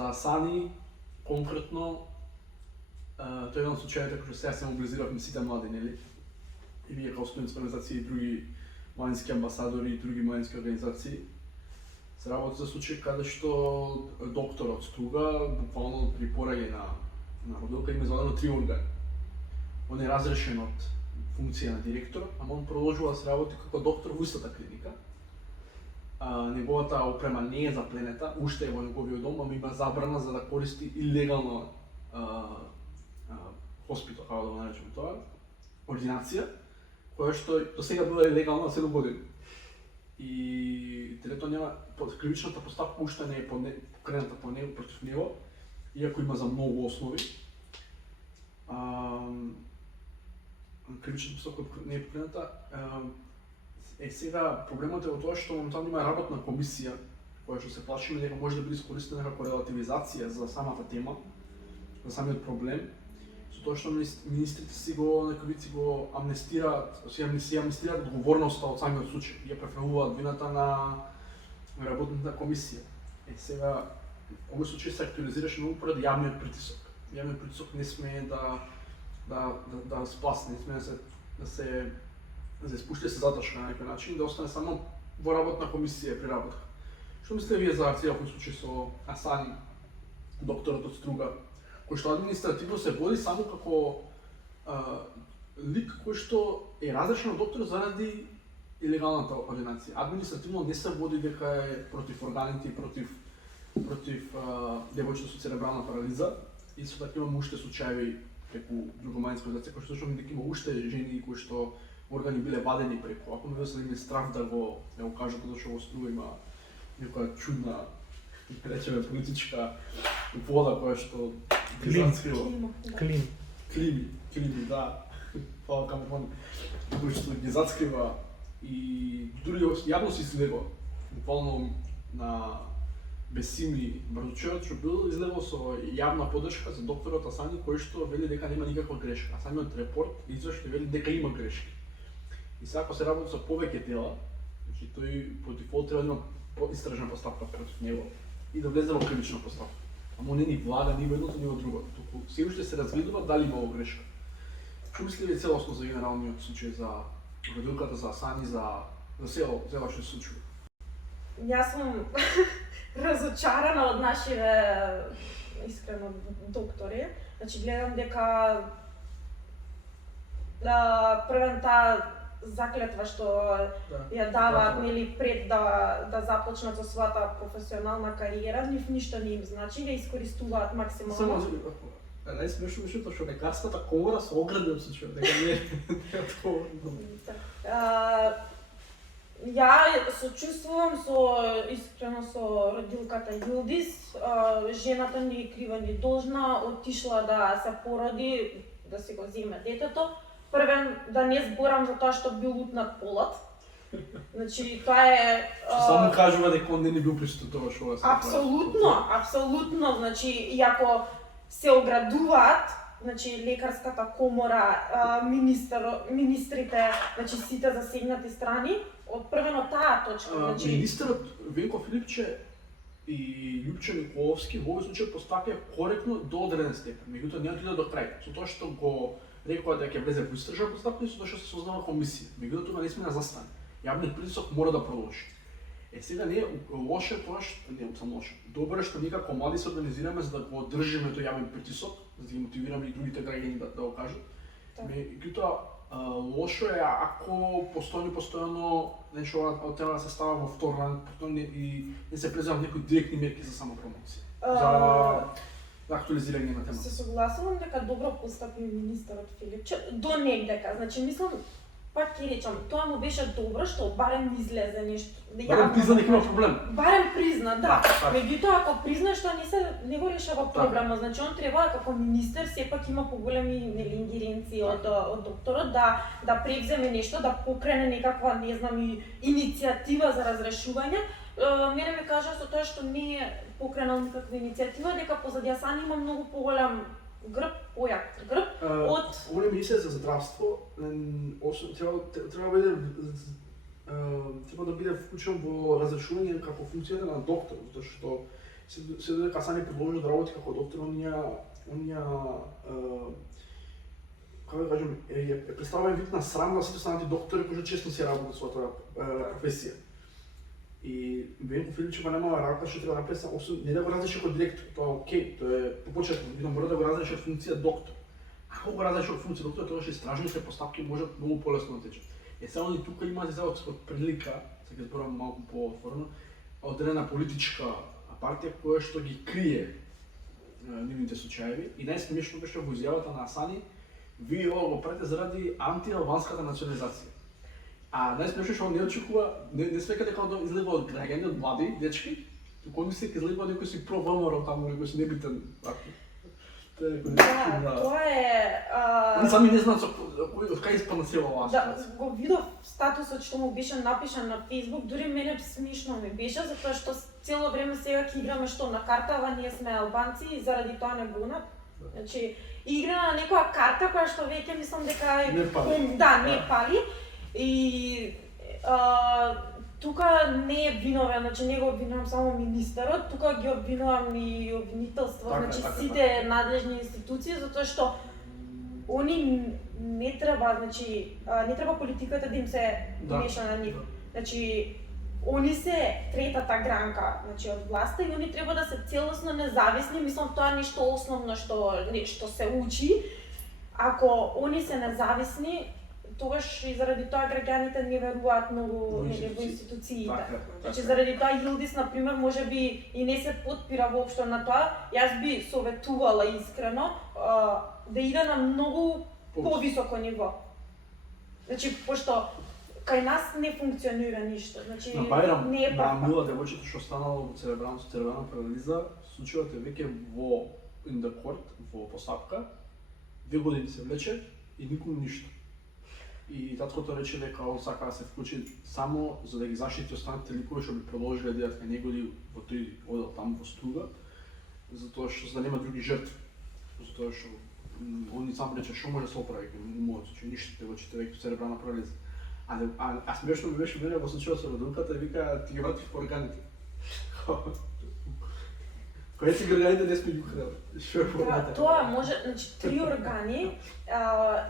За Сани, конкретно, тој е еден од случаите кој што сега се мобилизиравме сите млади, нели? И вие како студентски организации и други младински амбасадори и други младински организации се работи за случај каде што докторот Струга буквално при пораѓај на родилка има извадено 3 органи. Он е разрешен од функција на директор, ама он продолжува да се работи како доктор во истата клиника. Неговата опрема не е запленета, уште е во неговиот дом, ама има забрана за да користи илегално хоспитал, како да го наречеме тоа, ординација, која што до сега била илегална 7 години. И трето нема кривичната постапка уште не е покрената по него против него, иако има за многу основи. Кривичната постапка не е покрената. Сега проблемот е во тоа што моментално има работна комисија која што се плашиме дека може да биде искористена како релативизација за самата тема, за самиот проблем, со тоа што министрите си го амнестираат, си амнестираат одговорноста од самиот случај и ја префрлуваат вината на работната комисија. Сега овој случај се актуализираше многу поради јавниот притисок. Јавниот притисок не смее да спласне, не смее да се испушти, се затачка на некој начин, да остане само во работна комисија при работа. Што мислите вие за целиот случај со Асани, докторот од Струга, кој што административно се води само како лик кој што е разрешен од доктор заради илегалната ординација. Административно не се води дека е против органите и против девојчета со церебрална парализа. Исто така имаме уште случаи преку другомајинска организација кои што точно дека има уште жени кои што органи биле вадени преку, ако не се да им е страх да го кажат, затоа што во Струга има некоја чудна, речеме, политичка вода која што ги зацкрива. Клими, да. Фала камерман. Кој што ги зацкрива и дури јавно се излегува. Буквално на Бесими Бардучевот што бил излегол со јавна поддршка за докторот Асани кој што вели дека нема никаква грешка. А самиот репорт извршно вели дека има грешки. И сега ако се работи со повеќе дела, значи тој по дефолт треба да има истражна постапка против него и да влезе во кривична постапка. Ама не ни влага ни во едното ни во другото, туку се уште се развидува дали има грешка. Што мислите целосно за генералниот случај за родилката, за Асани, за цела што се случува? Јас сум разочарана од нашиве искрено доктори. Значи гледам дека првен таа заклетва што ја даваат нели пред да започнат со својата професионална кариера, ништо не им значи, ја искористуваат максимално. Најсмешно е што лекарската комора се огради од случајот, дека не е такова. Ја сочувствувам искрено со родилката Јилдис. Жената не е крива ни должна, отишла да се породи, да си го земе детето. Првен, да не зборам за тоа што бил утнат полот. Значи, тоа е... Што само кажува дека он не бил присутен тоа што се Апсолутно, значи, и ако се оградуваат, значи, лекарската комора, министрите, значи, сите засегнати страни, од првено таа точка, значи... Министерот Венко Филипче и Љупче Николовски во овој случај постапија коректно до одреден степен, меѓутоа не отиде до крај, со тоа што го рекоа дека ќе влезе во истражна постапка и со тоа што се создава комисија. Меѓутоа тоа не сме да застане. Јавниот притисок мора да продолжи. Сега не е лоше тоа што не е само лоше. Добро е што ние како млади се организираме за да го одржиме тој јавен притисок, за да ги мотивираме и другите граѓани да го кажат. Меѓутоа лошо е ако постојано нешто од тема да се става во втор ранг, и не се преземат некои директни мерки за самопромоција. За актуализирање на темата. Се согласувам дека добро постапи министерот Филипче до негдека. Значи мислам, пак ќе речам, тоа му беше добро што барем излезе нешто. Барем призна дека има проблем. Барем призна, да. Меѓутоа ако призна што не го решава проблемот, значи он треба како министер сепак има поголеми ингеренции од докторот да превземе нешто, да покрене некаква, не знам, иницијатива за разрешување. Мене ме кажа со тоа што не е покренал никаква иницијатива, дека позади Асани има многу поголем грб, појак грб од... Овој министер за здравство треба да биде вклучен во разрешување како функција на доктор, затоа што се додека Асани продолжи да работи како доктор, онија како да кажем, е представен вид на срам на сите останати доктори кои често си работат со својата професија. И Венко Филипчева немала работа што треба да направи, освен не да го разреши како директор, тоа е окей, тоа е по почеток, видно мора да го разреши од функција доктор. Ако го разреши од функција доктор, тогаш истражните постапки можат многу полесно да течат. Само ни тука имате сега од прилика, се ќе зборам малку поотворено, одредена политичка партија која што ги крие нивните случаеви и најсмешно беше во изјавата на Асани, вие ова го правите заради антиалбанската национализација. А најсмешно што не очекува, не свека дека излива од граѓани, од млади дечки, туку мисли дека излива некој си про-ВМРО таму, некој си небитен партија. Да, тоа е... Они сами не знаат од кај испадна цела оваа ситуација. Да, го видов статусот што му беше напишан на Facebook, дури мене смешно ми беше, затоа што цело време сега ќе играме што на карта, ава ние сме албанци и заради тоа не гунат. Значи, игра на некоја карта која што веќе мислам дека не пали. Да, не пали. И тука не е виновен, значи не го обвинувам само министерот, тука ги обвинувам и обвинителство, значи сите надлежни институции, затоа што они не треба, значи не треба политиката да им се меша на нив. Значи они се третата гранка, значи од власта и они треба да се целосно независни, мислам тоа нешто основно што се учи. Ако они се независни, тогаш и заради тоа граѓаните не веруваат многу во институциите. Значи заради тоа Јилдис на пример можеби и не се потпира воопшто на тоа. Јас би советувала искрено да иде на многу повисоко ниво. Значи пошто кај нас не функционира ништо. Значи на Бајрам, не е на мила девојчето што станало во церебрална парализа, случајот е веќе во in the court, во постапка, 2 години се влече и никому ништо. И таткото рече дека он сака да се вклучи само за да ги заштити останатите ликови што би продолжиле да дека него во тој одел таму во Струга, затоа што за да нема други жртви. Затоа што он сам рече што може да се оправи кај мојот случај, ништо го чите веќе церебрална парализа. А смешно ми беше мене во случајот со родилката и вика ти ги вратиш по органите. Кои си органите не сме ги ухрели? Што е проблемот? Тоа може, значи 3 органи,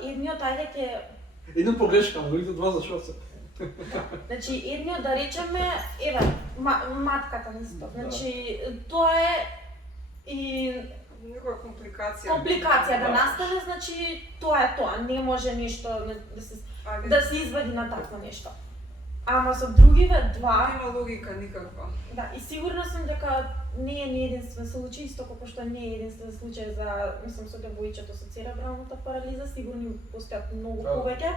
едниот ајде ќе еден погрешка, но другите 2 за што се. Значи едниот да речеме, еве, матката нисто. Значи тоа е и некоја компликација. Компликација да настане, значи тоа е тоа, не може нешто да се извади на такво нешто. Ама со другиве 2 нема логика никаква. Да, и сигурна сум дека не е единствен случај, исто како што не е единствен случај за, мислам, со девојчето со церебралната парализа, сигурно постојат многу повеќе.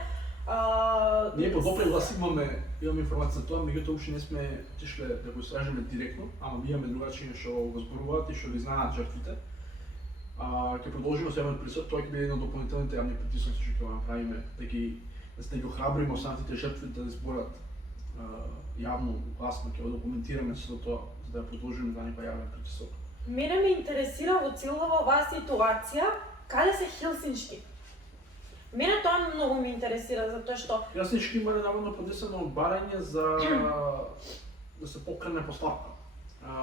Ние по добри глас имаме информација за тоа, меѓутоа уште не сме отишле да го истражиме директно, ама ми имаме другачи што го зборуваат и што ги знаат жртвите. Ќе продолжиме со јавен присуд, тоа ќе биде едно дополнителните јавни притисоци што ќе направиме, да ги охрабриме останатите жртви да зборат јавно, гласно, ќе го документираме со тоа, за да продолжиме за некој јавен притисок. Мене ме интересира во целава оваа ситуација, каде се Хелсиншки? Мене тоа многу ме интересира, затоа што Хелсиншки има недавно поднесено барање за да се покрене постапка.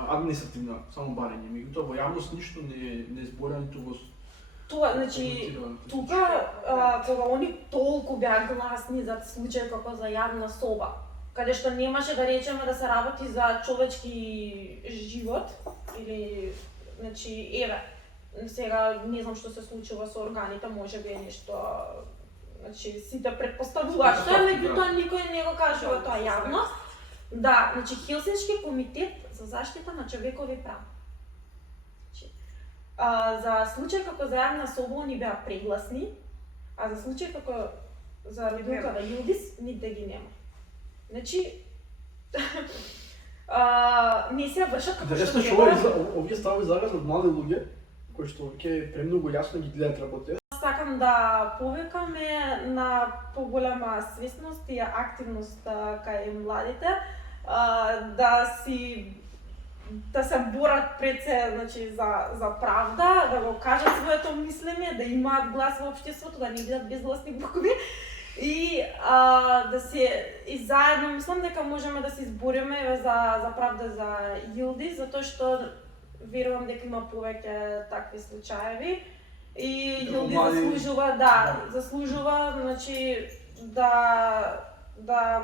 Административна, само барање, меѓутоа во јавност ништо не зборува ниту во тоа, значи тука кога они толку беа гласни за случај како за јавна соба, каде што немаше да речеме да се работи за човечки живот или значи еве сега не знам што се случува со органите, можеби е нешто, значи сите претпоставуваат што е, меѓутоа никој не го кажува тоа јавно. Да, значи Хелсиншки комитет за заштита на човекови права. За случај како за јавна соба они беа прегласни, а за случај како за родилката Јилдис нигде ги нема. Значи не се вршат како што треба. Овие стави загад од млади луѓе кои што ќе премногу јасно ги гледаат работите. Сакам да повикаме на поголема свесност и активност кај младите, да се борат пред се, значи за правда, да го кажат своето мислење, да имаат глас во општеството, да не бидат безгласни букови и да се и заедно мислам дека можеме да се избориме за правда за Јилдис, затоа што верувам дека има повеќе такви случаеви и Дека Јилди млади- заслужува, значи да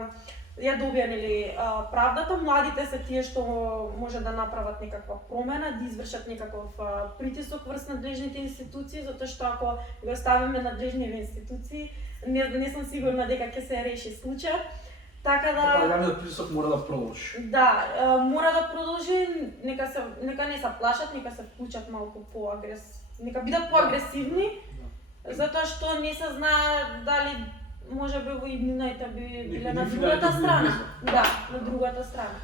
ја добија нели правдата. Младите се тие што може да направат некаква промена, да извршат некаков притисок врз надлежните институции, затоа што ако го оставиме надлежниве институции, не сум сигурна дека ќе се реши случајот. Така да Јавниот притисок мора да продолжи. да, мора да продолжи, нека не се плашат, нека се вклучат малку нека бидат поагресивни, затоа што не се знае дали може би во иднината би биле на Ниф другата дали би страна. излезло. Да, на другата страна.